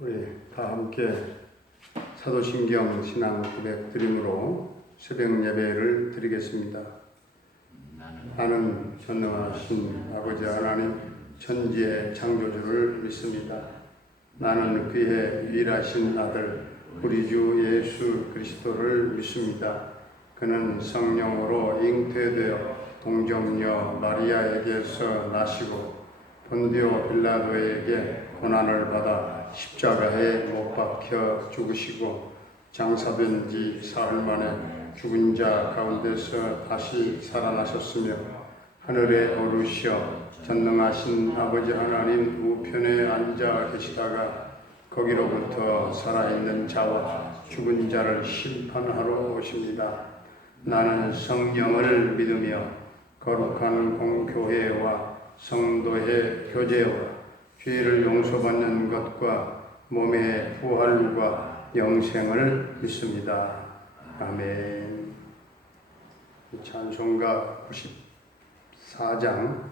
우리 다 함께 사도신경 신앙 고백 드림으로 새벽 예배를 드리겠습니다. 나는 전능하신 아버지 하나님 천지의 창조주를 믿습니다. 나는 그의 유일하신 아들 우리 주 예수 그리스도를 믿습니다. 그는 성령으로 잉태되어 동정녀 마리아에게서 나시고 본디오 빌라도에게 고난을 받아 십자가에 못 박혀 죽으시고 장사된 지 사흘 만에 죽은 자 가운데서 다시 살아나셨으며 하늘에 오르시어 전능하신 아버지 하나님 우편에 앉아 계시다가 거기로부터 살아있는 자와 죽은 자를 심판하러 오십니다. 나는 성령을 믿으며 거룩한 공교회와 성도의 교제와 죄를 용서받는 것과 몸의 부활과 영생을 믿습니다. 아멘. 찬송가 94장입니다.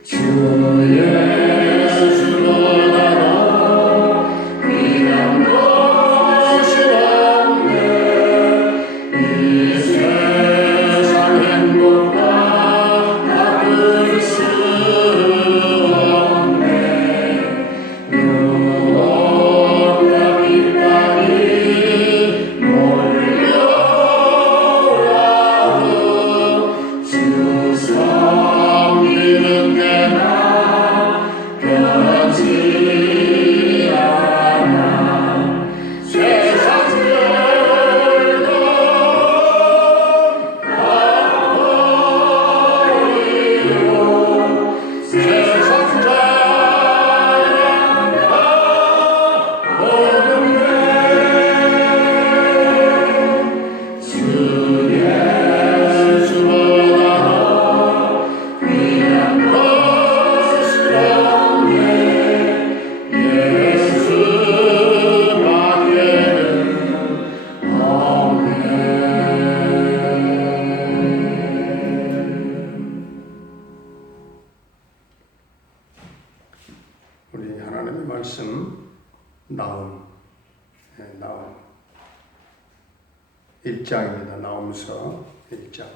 주사 말씀 나움, 나움 1장입니다. 나움서 1장.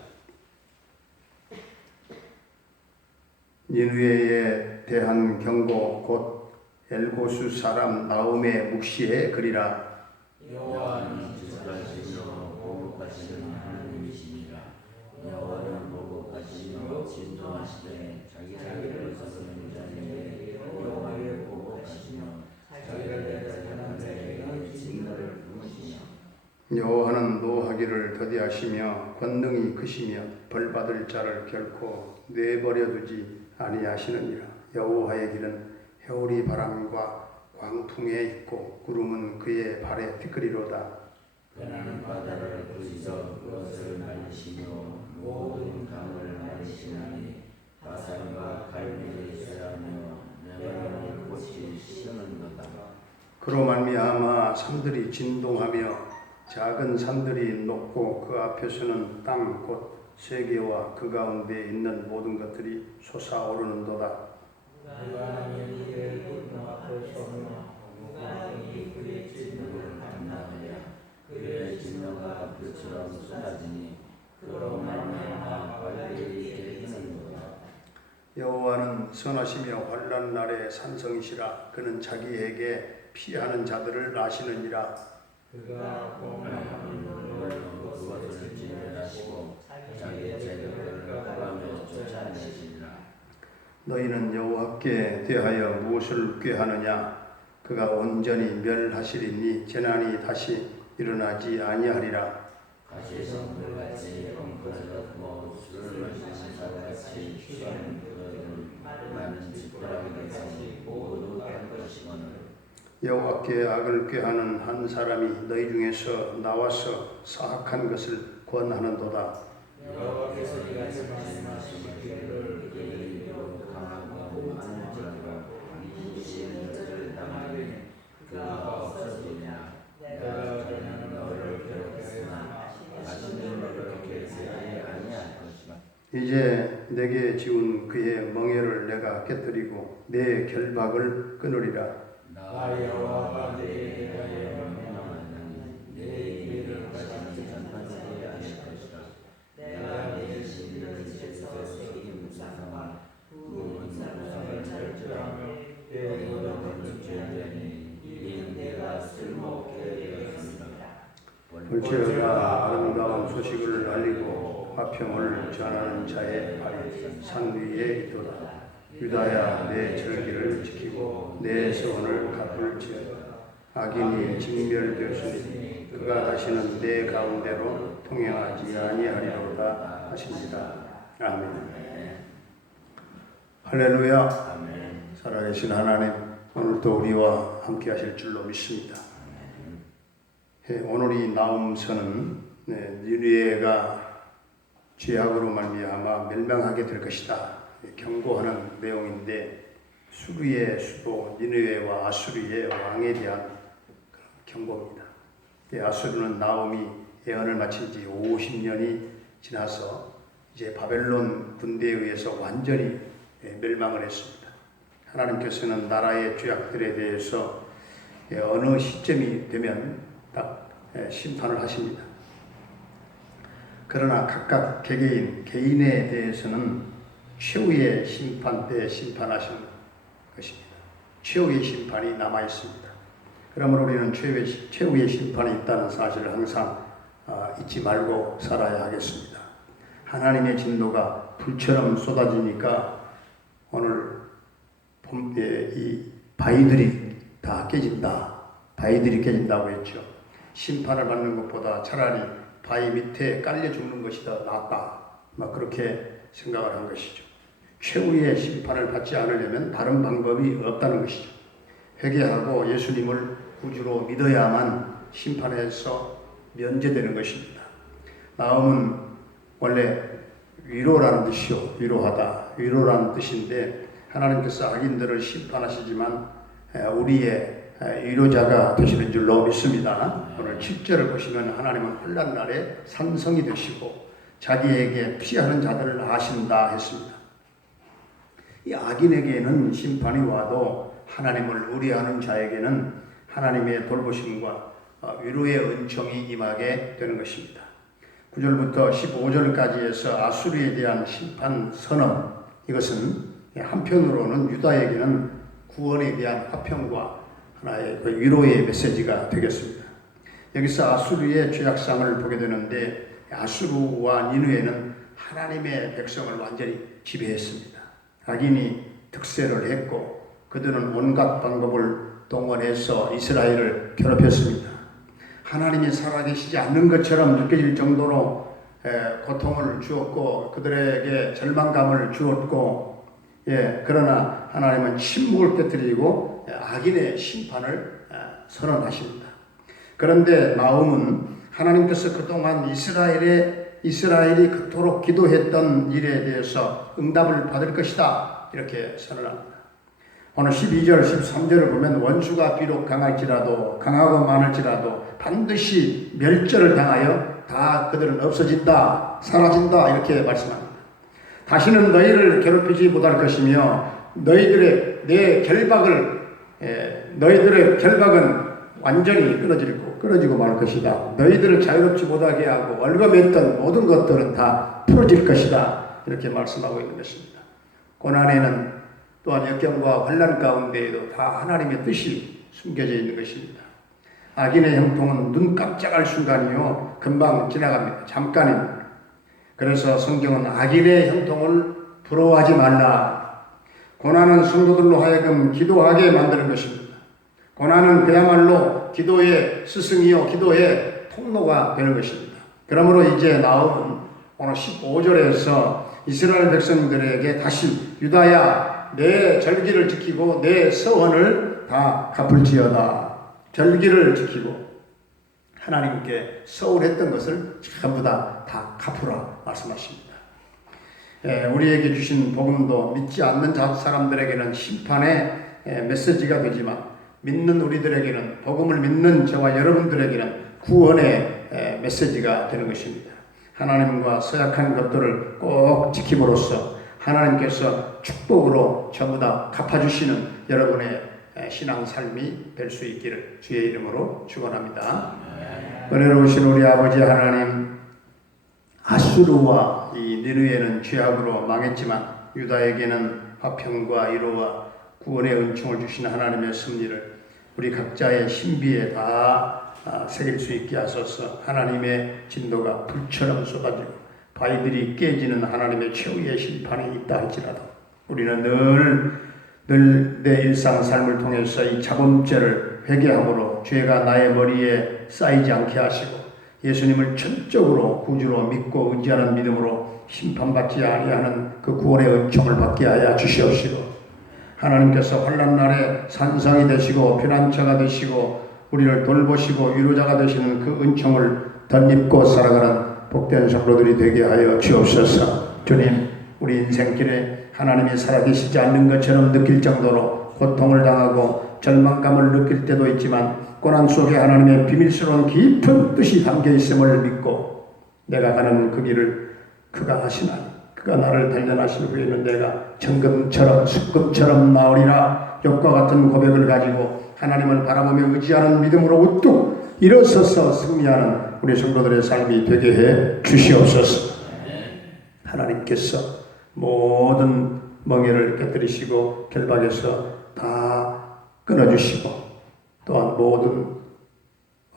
니느웨에 대한 경고 곧 엘고수 사람 나움의 묵시에 그리라. 여호와는 지속하시며 보복하시는 하나님이시니라. 여호와는 보복하시며 진노하시되 자기를 거스르는 자에게 여호와를 보복하시며 자기를 대적하는 자에게 진노를 품으시며 여호와는 노하기를 더디하시며 권능이 크시며 벌받을 자를 결코 내버려 두지 아니하시느니라. 여호와의 길은 해오리 바람과 광풍에 있고 구름은 그의 발에 티끌이로다. 그는 바다를 부시서 그것을 말리시며 모든 강을 말리시나니 바산과 갈멜이 쇠하며 레바논의 꽃이 시드는도다. 그로 말미암아 산들이 진동하며 작은 산들이 녹고 그 앞에서는 땅 곧 세계와 그 가운데 있는 모든 것들이 솟아오르는도다. 누가 이를 분노하고 쏘며 누가 그의 진노를 감당하랴. 그의 진노가 불처럼 쏟아지니 그로 말미암아 발들이 깨지는도다. 여호와는 선하시며 환난 날에 산성이시라. 그는 자기에게 피하는 자들을 아시느니라. 그가 공명한 눈물로 그것을 진멸하시고 자기의 죄를 갚아며 쫓아내시리라. 너희는 여호와께 대하여 무엇을 꾀하느냐? 그가 온전히 멸하시리니 재난이 다시 일어나지 아니하리라. 가시성들같이 엉켜들었고 술을 마시는 사람같이 취하는 그들은 많은 집사람들같이 모두 할 것이거늘. 여호와께 악을 꾀하는 한 사람이 너희 중에서 나와서 사악한 것을 권하는도다. 여호와께서 말씀하신 말씀을 그들이 매우 강하고 많은 자가 부시는 자를 당하니 그가 없어지냐. 내가 그는 너를 괴롭혔으나 다시는 너를 괴롭히지 아니할 것이다. 이제 내게 지운 그의 멍에를 내가 깨뜨리고 내 결박을 끊으리라. 나 여호와가 내게 대하여 명령하노니 내 입을 가지는 전파하지 아닐 것이라. 내가 내 신들을 지켜서 새긴 무상과 굵은 무상을 절제하며 내 너를 죄하니 이는 내가 쓸모없게 되었습니다. 볼지어다 아름다운 소식을 알리고 화평을 전하는 자의 발이 산 위에 있도다. 유다야 내 절기를 지키고 내 소원을 갚을지어다. 악인이 진멸되었으니 그가 다시는 내 가운데로 통행하지 아니하리로다 하시니라. 아멘. 할렐루야. 살아계신 하나님, 오늘도 우리와 함께 하실 줄로 믿습니다. 오늘 이 나움서는 니느웨가 죄악으로 말미암아 멸망하게 될 것이다 경고하는 내용인데, 수르의 수도 니느웨와 아수르의 왕에 대한 경고입니다. 아수르는 나움이 예언을 마친 지 50년이 지나서 이제 바벨론 군대에 의해서 완전히 멸망을 했습니다. 하나님께서는 나라의 죄악들에 대해서 어느 시점이 되면 딱 심판을 하십니다. 그러나 각각 개인에 대해서는 최후의 심판 때 심판하시는 것입니다. 최후의 심판이 남아 있습니다. 그러므로 우리는 최후의 심판이 있다는 사실을 항상 잊지 말고 살아야 하겠습니다. 하나님의 진노가 불처럼 쏟아지니까 오늘 이 바위들이 다 깨진다. 바위들이 깨진다고 했죠. 심판을 받는 것보다 차라리 바위 밑에 깔려 죽는 것이 더 낫다. 그렇게 생각을 한 것이죠. 최후의 심판을 받지 않으려면 다른 방법이 없다는 것이죠. 회개하고 예수님을 구주로 믿어야만 심판에서 면제되는 것입니다. 나움은 원래 위로라는 뜻이요. 위로라는 뜻인데 하나님께서 악인들을 심판하시지만 우리의 위로자가 되시는 줄로 믿습니다. 오늘 7절을 보시면 하나님은 환난 날에 산성이 되시고 자기에게 피하는 자들을 아신다 했습니다. 이 악인에게는 심판이 와도 하나님을 의뢰하는 자에게는 하나님의 돌보심과 위로의 은총이 임하게 되는 것입니다. 9절부터 15절까지 해서 아수르에 대한 심판 선언, 이것은 한편으로는 유다에게는 구원에 대한 화평과 하나의 그 위로의 메시지가 되겠습니다. 여기서 아수르의 죄악상을 보게 되는데 아수르와 니느웨는 하나님의 백성을 완전히 지배했습니다. 악인이 득세를 했고 그들은 온갖 방법을 동원해서 이스라엘을 괴롭혔습니다. 하나님이 살아계시지 않는 것처럼 느껴질 정도로 고통을 주었고 그들에게 절망감을 주었고, 그러나 하나님은 침묵을 깨뜨리고 악인의 심판을 선언하십니다. 그런데 마음은 하나님께서 그동안 이스라엘이 그토록 기도했던 일에 대해서 응답을 받을 것이다, 이렇게 선언합니다. 오늘 12절, 13절을 보면 원수가 비록 강하고 많을지라도 반드시 멸절을 당하여 다 그들은 없어진다, 사라진다, 이렇게 말씀합니다. 다시는 너희를 괴롭히지 못할 것이며 너희들의 결박은 완전히 끊어지고 말 것이다. 너희들을 자유롭지 못하게 하고 얼거맸던 모든 것들은 다 풀어질 것이다, 이렇게 말씀하고 있는 것입니다. 고난에는 또한 역경과 환난 가운데에도 다 하나님의 뜻이 숨겨져 있는 것입니다. 악인의 형통은 눈 깜짝할 순간이요 금방 지나갑니다. 잠깐입니다. 그래서 성경은 악인의 형통을 부러워하지 말라. 고난은 성도들로 하여금 기도하게 만드는 것입니다. 고난은 그야말로 기도의 스승이요 기도의 통로가 되는 것입니다. 그러므로 이제 나오는 오늘 15절에서 이스라엘 백성들에게 다시 유다야 내 절기를 지키고 내 서원을 다 갚을지어다. 절기를 지키고 하나님께 서울했던 것을 전부 다 갚으라 말씀하십니다. 우리에게 주신 복음도 믿지 않는 사람들에게는 심판의 메시지가 되지만 믿는 우리들에게는, 복음을 믿는 저와 여러분들에게는 구원의 메시지가 되는 것입니다. 하나님과 서약한 것들을 꼭 지킴으로써 하나님께서 축복으로 전부 다 갚아주시는 여러분의 신앙 삶이 될 수 있기를 주의 이름으로 축원합니다. 은혜로우신 우리 아버지 하나님, 아수르와 이 니느웨는 죄악으로 망했지만 유다에게는 화평과 위로와 구원의 은총을 주신 하나님의 섭리를 우리 각자의 신비에 다 새길 수 있게 하소서. 하나님의 진도가 불처럼 쏟아지고 바위들이 깨지는 하나님의 최후의 심판이 있다 할지라도 우리는 늘 내 일상 삶을 통해서 이 자범죄를 회개함으로 죄가 나의 머리에 쌓이지 않게 하시고 예수님을 전적으로 구주로 믿고 의지하는 믿음으로 심판받지 아니하는 그 구원의 은총을 받게 하여 주시옵시고, 하나님께서 환난 날에 산성이 되시고 피난처가 되시고 우리를 돌보시고 위로자가 되시는 그 은총을 덧입고 살아가는 복된 성도들이 되게 하여 주옵소서. 주님, 우리 인생길에 하나님이 살아계시지 않는 것처럼 느낄 정도로 고통을 당하고 절망감을 느낄 때도 있지만 고난 속에 하나님의 비밀스러운 깊은 뜻이 담겨 있음을 믿고 내가 가는 그 길을 그가 하시나니 그가 나를 단련하신 후에는 내가 정금처럼 숫금처럼 나으리라. 욥과 같은 고백을 가지고 하나님을 바라보며 의지하는 믿음으로 우뚝 일어서서 승리하는 우리 성도들의 삶이 되게 해 주시옵소서. 하나님께서 모든 멍에를 깨뜨리시고 결박에서 다 끊어주시고 또한 모든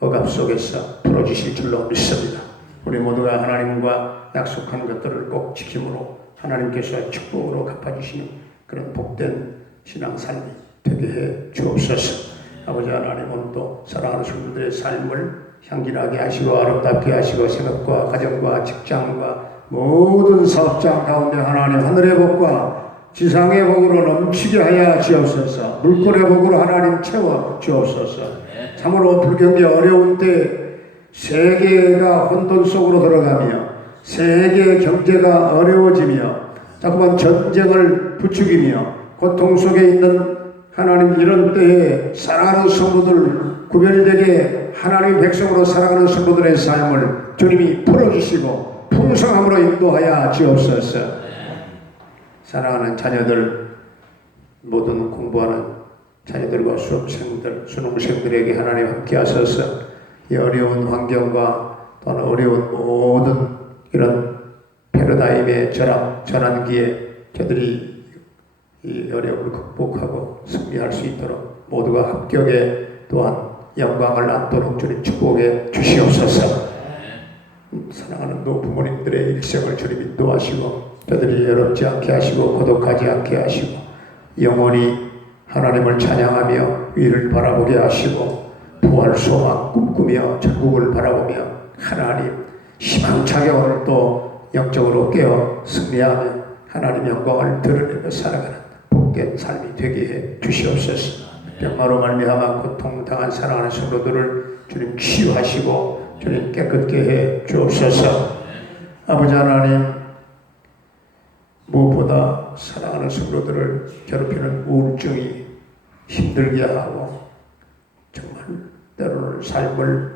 억압 속에서 풀어주실 줄로 믿습니다. 우리 모두가 하나님과 약속한 것들을 꼭 지킴으로 하나님께서 축복으로 갚아주시는 그런 복된 신앙 삶이 되게 해 주옵소서. 아버지 하나님, 오늘도 사랑하는 성도들의 삶을 향기나게 하시고 아름답게 하시고 생업과 가정과 직장과 모든 사업장 가운데 하나님 하늘의 복과 지상의 복으로 넘치게 하여 주옵소서. 물권의 복으로 하나님 채워 주옵소서. 참으로 불경기 어려운 때 세계가 혼돈 속으로 들어가며 세계 경제가 어려워지며 자꾸만 전쟁을 부추기며 고통 속에 있는 하나님, 이런 때에 사랑하는 성도들 구별되게 하나님의 백성으로 살아가는 성도들의 삶을 주님이 풀어주시고 풍성함으로 인도하여 주옵소서. 사랑하는 자녀들 모든 공부하는 자녀들과 수능생들에게 하나님 함께 하셔서 이 어려운 환경과 또는 어려운 모든 이런 패러다임의 전환기에 저들이 이 어려움을 극복하고 승리할 수 있도록 모두가 합격에 또한 영광을 안도록 주님 축복해 주시옵소서. 사랑하는 노부모님들의 일생을 주님 인도하시고 저들이 외롭지 않게 하시고 고독하지 않게 하시고 영원히 하나님을 찬양하며 위를 바라보게 하시고 부활 소망 꿈꾸며 천국을 바라보며 하나님 희망차게 오늘 또 영적으로 깨어 승리하며 하나님 영광을 드러내며 살아가는 복된 삶이 되게 해 주시옵소서. 병마로 말미암아 고통당한 사랑하는 성도들을 주님 치유하시고 주님 깨끗게 해 주옵소서. 아버지 하나님, 무엇보다 사랑하는 성도들을 괴롭히는 우울증이 힘들게 하고 정말 때로는 삶을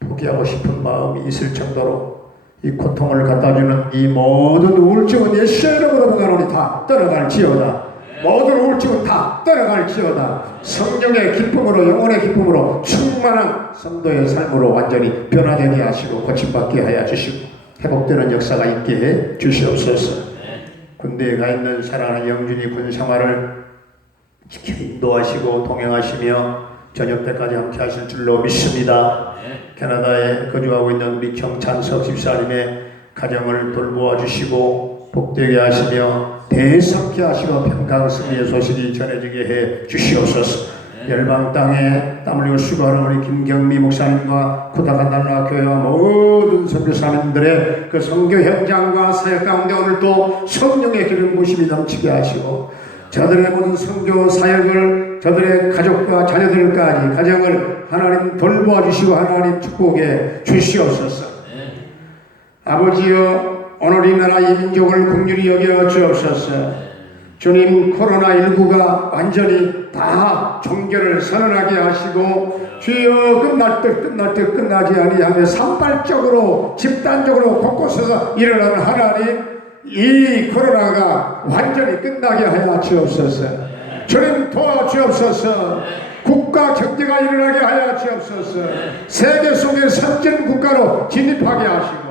포기하고 싶은 마음이 있을 정도로 이 고통을 갖다주는 이 모든 우울증은 예수의 이름으로 가노니 다 떠나갈지어다. 모든 우울증은 다 떠나갈지어다. 성령의 기쁨으로 영혼의 기쁨으로 충만한 성도의 삶으로 완전히 변화되게 하시고 고침받게 하여 주시고 회복되는 역사가 있게 해 주시옵소서. 군대에 가 있는 사랑하는 영준이 군 생활을 지켜 인도하시고 동행하시며 저녁 때까지 함께 하실 줄로 믿습니다. 캐나다에 거주하고 있는 우리 정찬석 집사님의 가정을 돌보아 주시고 복되게 하시며 대성케 하시고 평강 승리의 소식이 전해지게 해 주시옵소서. 열방 땅에 땀 흘리고 수고하는 우리 김경미 목사님과 구다간달라 교회와 모든 선교사님들의 그 선교 현장과 사역 가운데 오늘도 성령의 기름 부심이 넘치게 하시고 저들의 모든 선교 사역을 저들의 가족과 자녀들까지 가정을 하나님 돌보아 주시고 하나님 축복해 주시옵소서. 아버지여, 오늘 이 나라 이 민족을 긍휼히 여겨 주옵소서. 주님, 코로나19가 완전히 다 종결을 선언하게 하시고 주여 끝날 듯 끝나지 아니하며 산발적으로 집단적으로 곳곳에서 일어나는 하나님, 이 코로나가 완전히 끝나게 하여 주옵소서. 주님 도와주옵소서. 국가 경제가 일어나게 하여 주옵소서. 세계 속의 선진 국가로 진입하게 하시고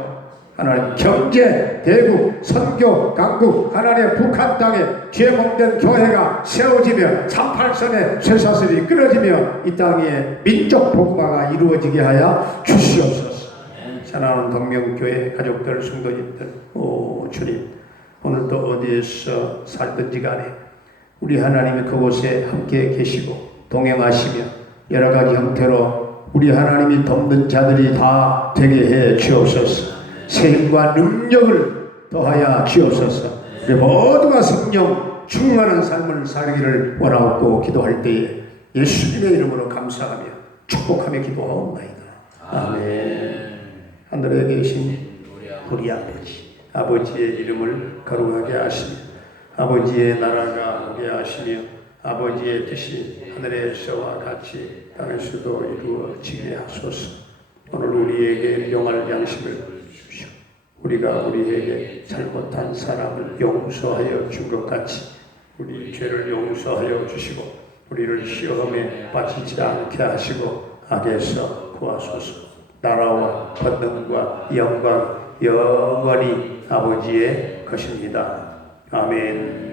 하나님 경제, 대국, 선교, 강국 하나님의 북한 땅에 죄 몸된 교회가 세워지며 38선의 쇠사슬이 끊어지며 이 땅에 민족 복음화가 이루어지게 하여 주시옵소서. 사랑하는 동명교회 가족들, 성도님들, 오 주님, 오늘도 어디에서 살든지 간에 우리 하나님이 그곳에 함께 계시고 동행하시며 여러 가지 형태로 우리 하나님이 돕는 자들이 다 되게 해 주옵소서. 세임과 능력을 더하여 주옵소서. 우리 모두가 성령 충만한 삶을 살기를 원하옵고 기도할 때에 예수님의 이름으로 감사하며 축복하며 기도하옵나이다. 아멘. 하늘에 계신 우리 아버지, 아버지의 이름을 거룩하게 하시며 아버지의 나라가 오게 하시며 아버지의 뜻이 하늘에서와 같이 땅에서도 이루어지게 하소서. 오늘 우리에게 용할 양식을 주시오. 우리가 우리에게 잘못한 사람을 용서하여 준 것 같이 우리 죄를 용서하여 주시고 우리를 시험에 빠지지 않게 하시고 악에서 구하소서. 나라와 권능과 영광 영원히 아버지의 것입니다. 아멘.